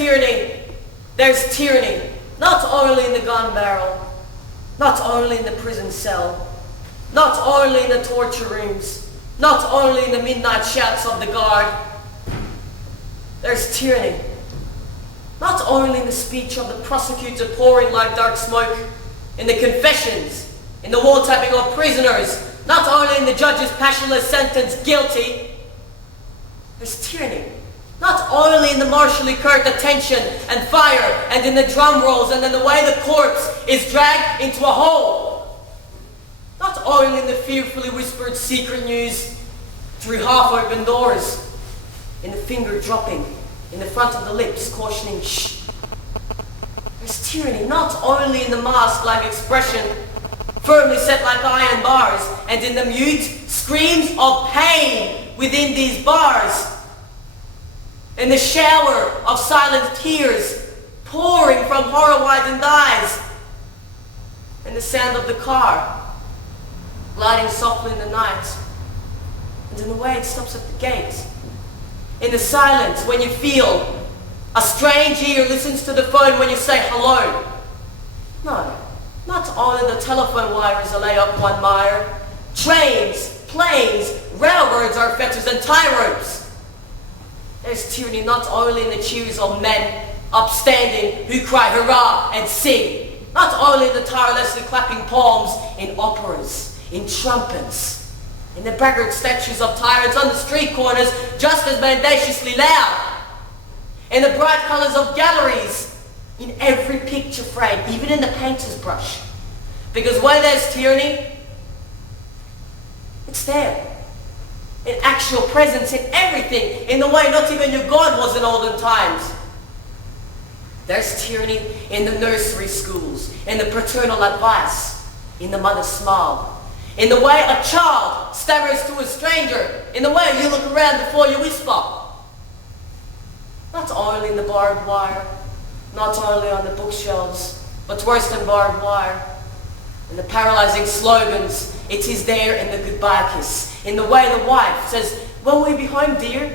tyranny. There's tyranny, not only in the gun barrel, not only in the prison cell, not only in the torture rooms, not only in the midnight shouts of the guard. There's tyranny, not only in the speech of the prosecutor pouring like dark smoke, in the confessions, in the wall tapping of prisoners, not only in the judge's passionless sentence, guilty. There's tyranny, not only in the martially curt attention and fire, and in the drum rolls, and in the way the corpse is dragged into a hole. Not only in the fearfully whispered secret news through half-open doors, in the finger dropping in the front of the lips, cautioning, shh. There's tyranny, not only in the mask-like expression, firmly set like iron bars, and in the mute screams of pain within these bars, in the shower of silent tears pouring from horror-widened eyes, and the sound of the car gliding softly in the night, and in the way it stops at the gate, in the silence when you feel a strange ear listens to the phone when you say hello. No, not only the telephone wire is a lay-up one mire. Trains, planes, railroads are fetters and tie ropes. There's tyranny not only in the cheers of men upstanding who cry hurrah and sing, not only in the tirelessly clapping palms in operas, in trumpets, in the braggart statues of tyrants on the street corners just as mendaciously loud, in the bright colours of galleries, in every picture frame, even in the painter's brush. Because where there's tyranny, it's there. In actual presence, in everything, in the way not even your God was in olden times. There's tyranny in the nursery schools, in the paternal advice, in the mother's smile, in the way a child stammers to a stranger, in the way you look around before you whisper. Not only in the barbed wire, not only on the bookshelves, but worse than barbed wire, in the paralyzing slogans, it is there in the goodbye kiss, in the way the wife says, "When will you be home, dear?"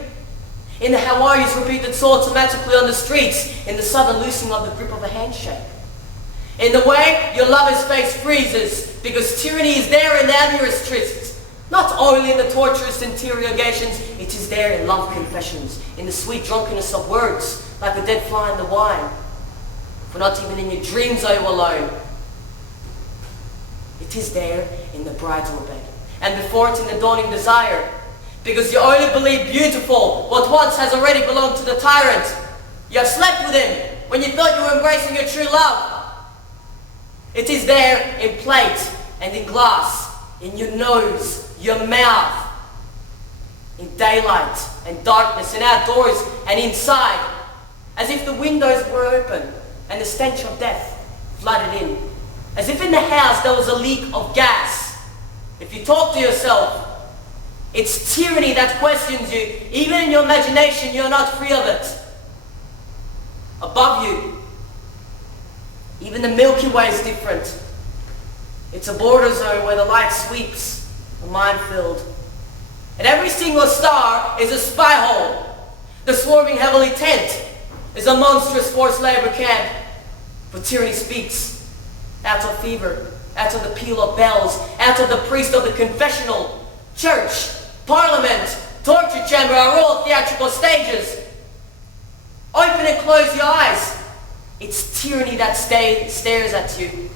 In the how are yous repeated so automatically on the streets, in the sudden loosening of the grip of a handshake. In the way your lover's face freezes, because tyranny is there in the amorous trysts, not only in the torturous interrogations, it is there in love confessions, in the sweet drunkenness of words, like the dead fly in the wine. For not even in your dreams are you alone. It is there in the bridal bed, and before it in the dawning desire, because you only believe beautiful what once has already belonged to the tyrant. You have slept with him when you thought you were embracing your true love. It is there in plate and in glass, in your nose, your mouth, in daylight and darkness, in outdoors and inside, as if the windows were open and the stench of death flooded in, as if in the house there was a leak of gas. If you talk to yourself, it's tyranny that questions you. Even in your imagination, you're not free of it. Above you, even the Milky Way is different. It's a border zone where the light sweeps, a minefield. And every single star is a spy hole. The swarming heavily tent is a monstrous forced labor camp. For tyranny speaks out of fever, out of the peal of bells, out of the priest of the confessional, church, parliament, torture chamber are all theatrical stages. Open and close your eyes. It's tyranny that stares at you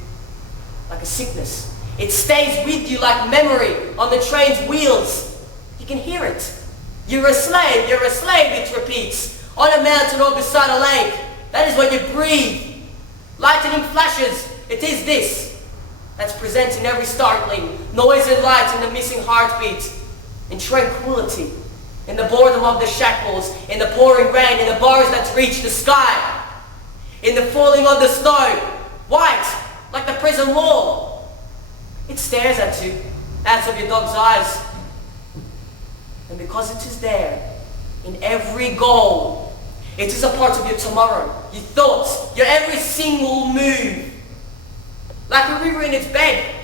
like a sickness. It stays with you like memory on the train's wheels. You can hear it. You're a slave, it repeats, on a mountain or beside a lake. That is when you breathe. Lightning flashes. It is this that's present in every startling noise and light, in the missing heartbeat, in tranquility, in the boredom of the shackles, in the pouring rain, in the bars that reach the sky, in the falling of the snow, white like the prison wall. It stares at you out of your dog's eyes. And because it is there, in every goal, it is a part of your tomorrow, your thoughts, your every single move. Like a river in its bed,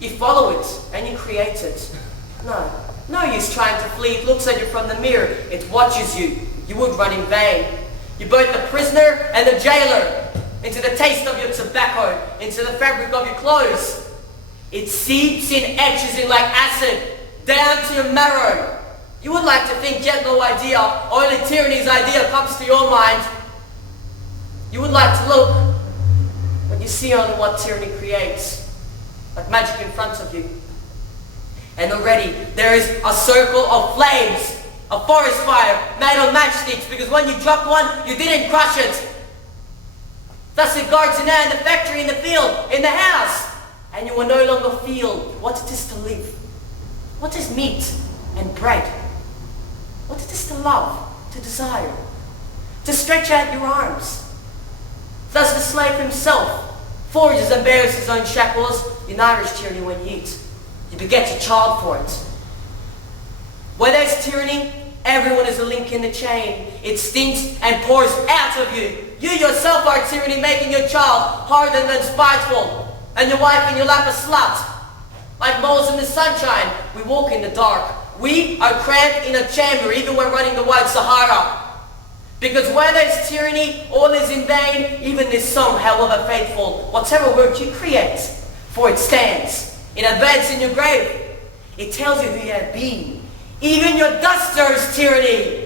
you follow it and you create it. No use trying to flee. It looks at you from the mirror. It watches you. You would run in vain. You're both the prisoner jailer, into the taste of your tobacco, into the fabric of your clothes. It seeps in, etches in like acid, down to your marrow. You would like to think yet no idea, only tyranny's idea comes to your mind. You would like to look, but you see only what tyranny creates, like magic in front of you. And already there is a circle of flames, a forest fire made of matchsticks, because when you dropped one, you didn't crush it. Thus it guards you now in the factory, in the field, in the house, and you will no longer feel what it is to live, what is meat and bread, what it is to love, to desire, to stretch out your arms. Thus the slave himself forges and bears his own shackles in Irish tyranny. When you eat, you beget a child for it. Where there's tyranny, everyone is a link in the chain. It stinks and pours out of you. You yourself are tyranny, making your child hardened and spiteful, and your wife in your lap a slut. Like moles in the sunshine, we walk in the dark. We are cramped in a chamber, even when running the White Sahara. Because where there's tyranny, all is in vain, even this song, however faithful, whatever work you create, for it stands in advance in your grave. It tells you who you have been. Even your dust stirs tyranny.